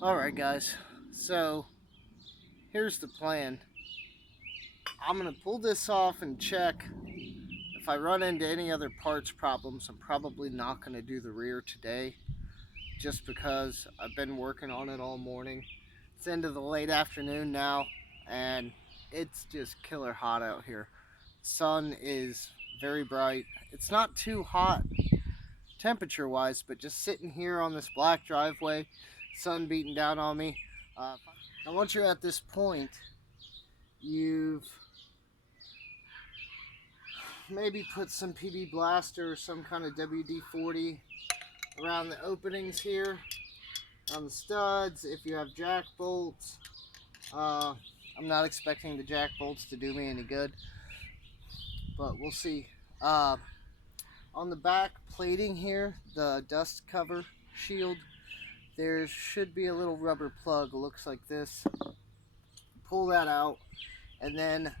Alright guys, so here's the plan. I'm going to pull this off and check. If I run into any other parts problems, I'm probably not going to do the rear today, just because I've been working on it all morning. It's into the late afternoon now, and it's just killer hot out here. Sun is very bright. It's not too hot temperature wise, but just sitting here on this black driveway, sun beating down on me. And once you're at this point, you've maybe put some PB Blaster or some kind of WD-40 around the openings here, on the studs. If you have jack bolts, I'm not expecting the jack bolts to do me any good, but we'll see. On the back plating here, the dust cover shield, there should be a little rubber plug, looks like this. Pull that out, and then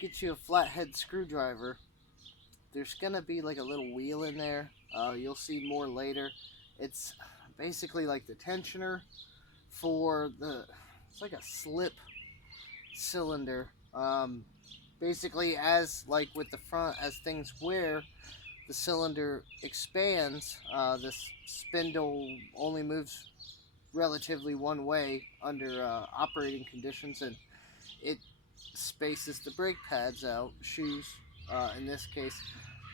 get you a flathead screwdriver. There's gonna be like a little wheel in there. You'll see more later. It's basically like the tensioner for it's like a slip cylinder. Basically, as like with the front, as things wear, the cylinder expands. This spindle only moves relatively one way under operating conditions, and it spaces the brake pads out, shoes in this case,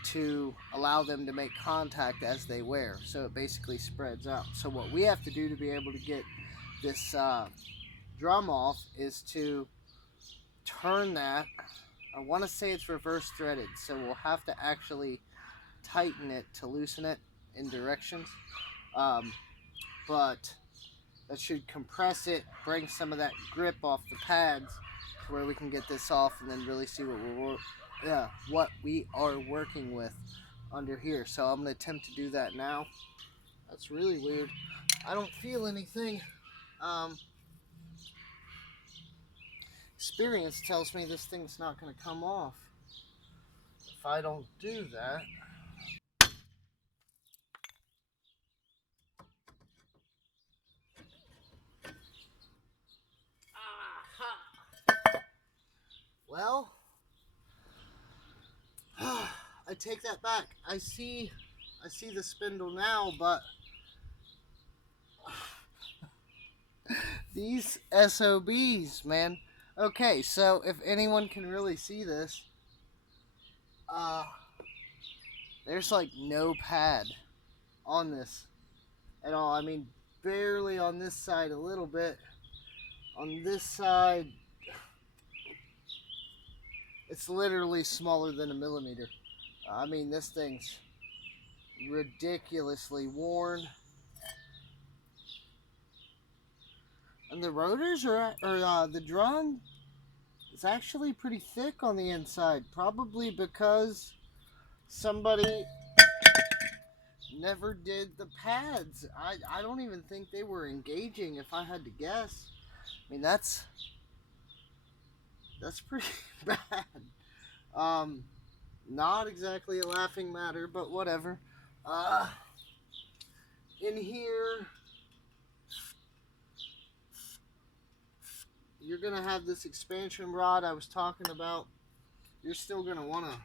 to allow them to make contact as they wear. So it basically spreads out. So what we have to do to be able to get this drum off is to turn that. I want to say it's reverse threaded, so we'll have to actually tighten it to loosen it in directions. But that should compress it, bring some of that grip off the pads to where we can get this off and then really see what we are working with under here. So I'm going to attempt to do that now. That's really weird. I don't feel anything. Experience tells me this thing's not going to come off if I don't do that. Well, I take that back. I see the spindle now, but these SOBs, man. Okay, so if anyone can really see this, there's like no pad on this at all. I mean, barely on this side, a little bit. On this side, it's literally smaller than a millimeter. I mean, this thing's ridiculously worn. And the rotors the drum is actually pretty thick on the inside. Probably because somebody never did the pads. I don't even think they were engaging, if I had to guess. I mean, that's pretty bad. Not exactly a laughing matter, but whatever. In here, you're gonna have this expansion rod I was talking about. You're still gonna wanna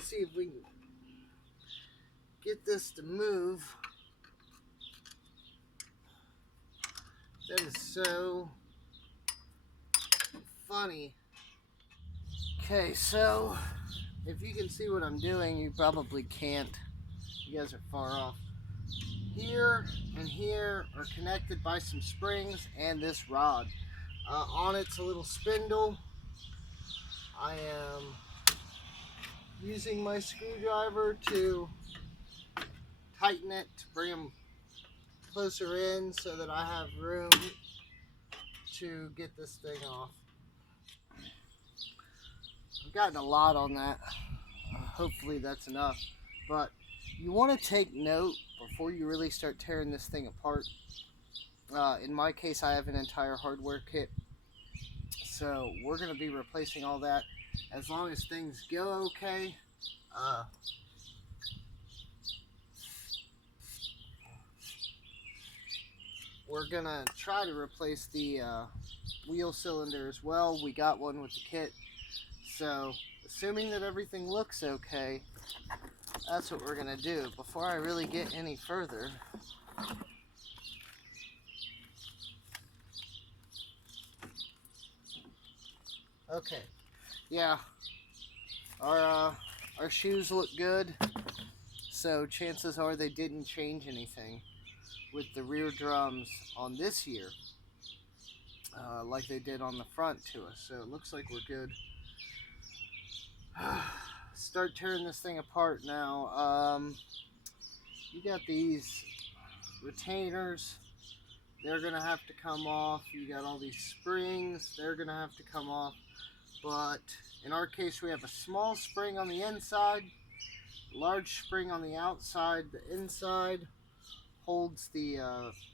see if we can get this to move. That is so funny. Okay, so if you can see what I'm doing, you probably can't. You guys are far off. Here and here are connected by some springs and this rod. On it's a little spindle. I am using my screwdriver to tighten it, to bring them closer in so that I have room to get this thing off. I've gotten a lot on that. Hopefully that's enough. But you want to take note before you really start tearing this thing apart. In my case, I have an entire hardware kit. So we're going to be replacing all that as long as things go okay. we're gonna try to replace the wheel cylinder as well. We got one with the kit, so assuming that everything looks okay, that's what we're gonna do. Before I really get any further, okay, yeah, our shoes look good, so chances are they didn't change anything with the rear drums on this year, like they did on the front to us. So it looks like we're good. Start tearing this thing apart now. You got these retainers, they're gonna have to come off. You got all these springs, they're gonna have to come off. But in our case, we have a small spring on the inside, large spring on the outside. The inside holds the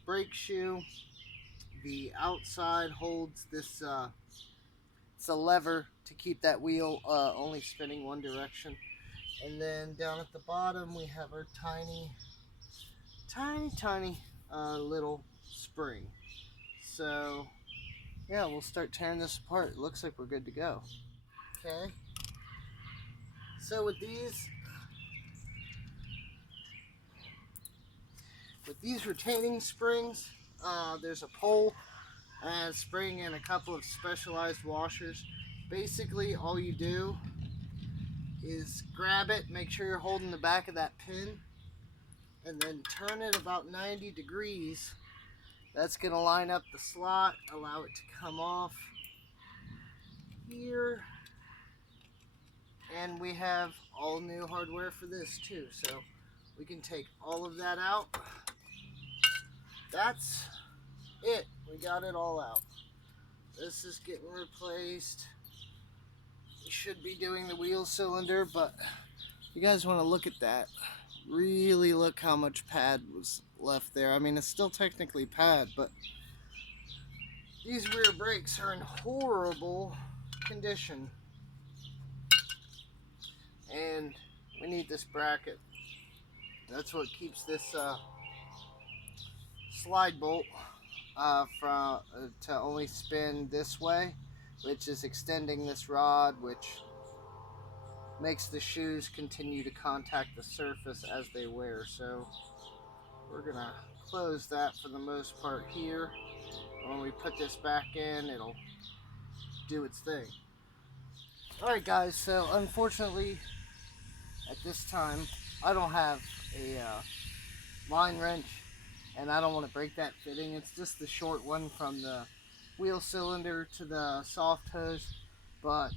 brake shoe. The outside holds this, it's a lever to keep that wheel only spinning one direction. And then down at the bottom, we have our tiny little spring. So yeah, we'll start tearing this apart. It looks like we're good to go. Okay. So with these retaining springs, there's a pole and a spring and a couple of specialized washers. Basically, all you do is grab it, make sure you're holding the back of that pin, and then turn it about 90 degrees. That's going to line up the slot, allow it to come off here. And we have all new hardware for this too, so we can take all of that out. That's it. We got it all out. This is getting replaced. We should be doing the wheel cylinder, but you guys want to look at that. Really look how much pad was left there. I mean, it's still technically pad, but these rear brakes are in horrible condition. And we need this bracket. That's what keeps this slide bolt to only spin this way, which is extending this rod, which makes the shoes continue to contact the surface as they wear. So we're gonna close that for the most part here. When we put this back in, it'll do its thing. Alright guys, so unfortunately at this time I don't have a line wrench, and I don't want to break that fitting. It's just the short one from the wheel cylinder to the soft hose, but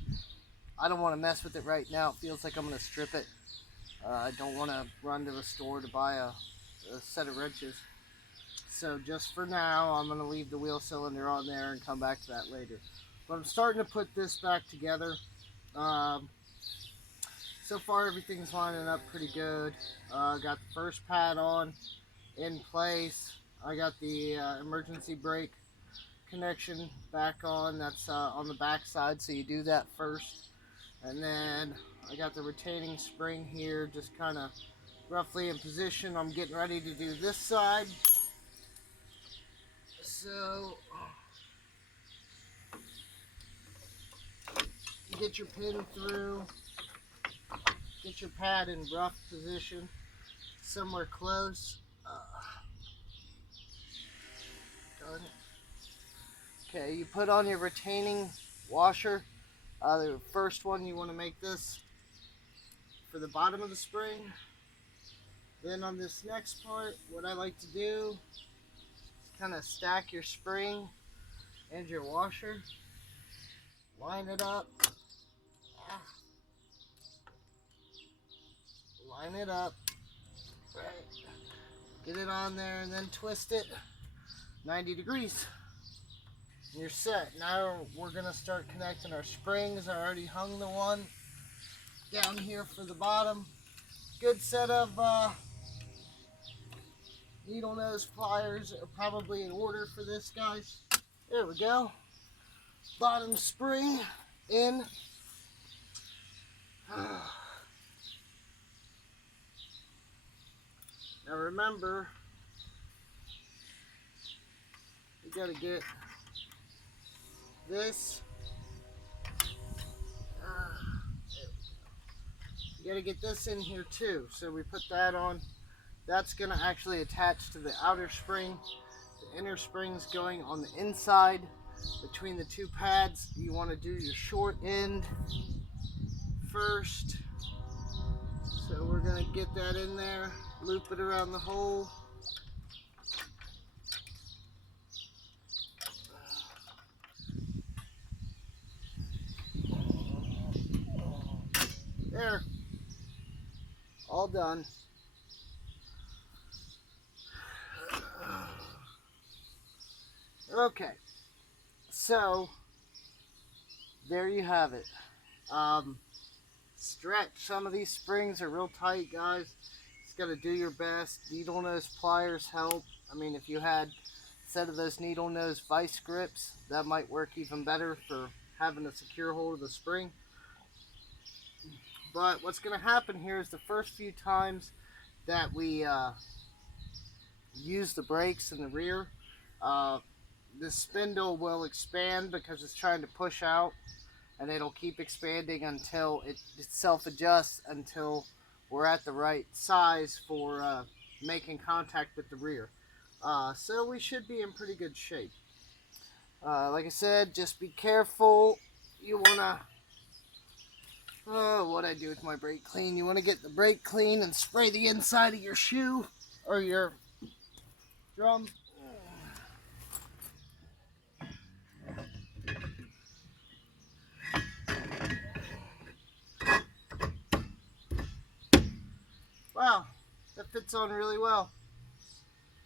I don't want to mess with it right now. It feels like I'm going to strip it. I don't want to run to the store to buy a set of wrenches. So just for now, I'm going to leave the wheel cylinder on there and come back to that later. But I'm starting to put this back together. So far everything's lining up pretty good. Got the first pad on in place. I got the emergency brake connection back on. That's on the back side, so you do that first. And then I got the retaining spring here just kind of roughly in position. I'm getting ready to do this side. So you get your pin through, get your pad in rough position, somewhere close. Done. Okay, you put on your retaining washer. The first one, you want to make this for the bottom of the spring. Then on this next part, what I like to do is kind of stack your spring and your washer. Line it up. Line it up. Right. Get it on there and then twist it 90 degrees. And you're set. Now we're going to start connecting our springs. I already hung the one down here for the bottom. Good set of needle nose pliers are probably in order for this, guys. There we go. Bottom spring in. Now remember, got to get this. You got to get this in here too. So we put that on. That's going to actually attach to the outer spring. The inner spring's going on the inside between the two pads. You want to do your short end first. So we're going to get that in there, loop it around the hole. There. All done. Okay. So, there you have it. Stretch. Some of these springs are real tight, guys. Just got to do your best. Needle nose pliers help. I mean, if you had a set of those needle nose vice grips, that might work even better for having a secure hold of the spring. But what's going to happen here is the first few times that we use the brakes in the rear, the spindle will expand because it's trying to push out, and it'll keep expanding until it self-adjusts until we're at the right size for making contact with the rear. So we should be in pretty good shape. Like I said, just be careful. You want to, what I do with my brake clean, you want to get the brake clean and spray the inside of your shoe or your drum. Wow, that fits on really well.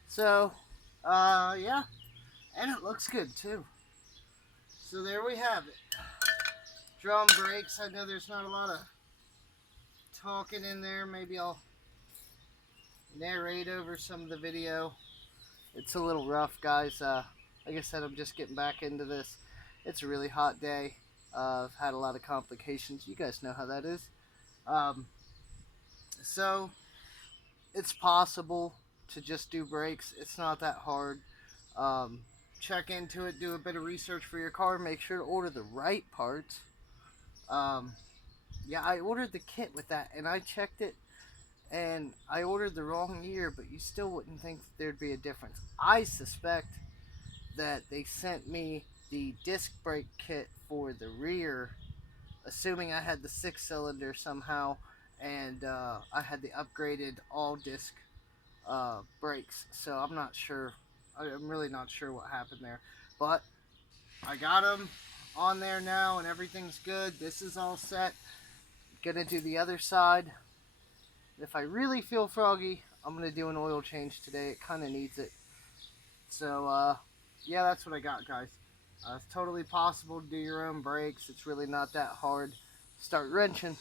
So, yeah, and it looks good too. So there we have it. Drum brakes. I know there's not a lot of talking in there. Maybe I'll narrate over some of the video. It's a little rough, guys. Like I said, I'm just getting back into this. It's a really hot day. I've had a lot of complications. You guys know how that is. So it's possible to just do brakes. It's not that hard. Check into it, do a bit of research for your car, make sure to order the right parts. Yeah, I ordered the kit with that, and I checked it, and I ordered the wrong year, but you still wouldn't think that there'd be a difference. I suspect that they sent me the disc brake kit for the rear, assuming I had the 6-cylinder somehow, and I had the upgraded all-disc brakes. So I'm not sure. I'm really not sure what happened there. But I got them on there now, and everything's good. This is all set. Gonna do the other side. If I really feel froggy, I'm gonna do an oil change today. It kind of needs it. So, yeah, that's what I got, guys. It's totally possible to do your own brakes. It's really not that hard. Start wrenching.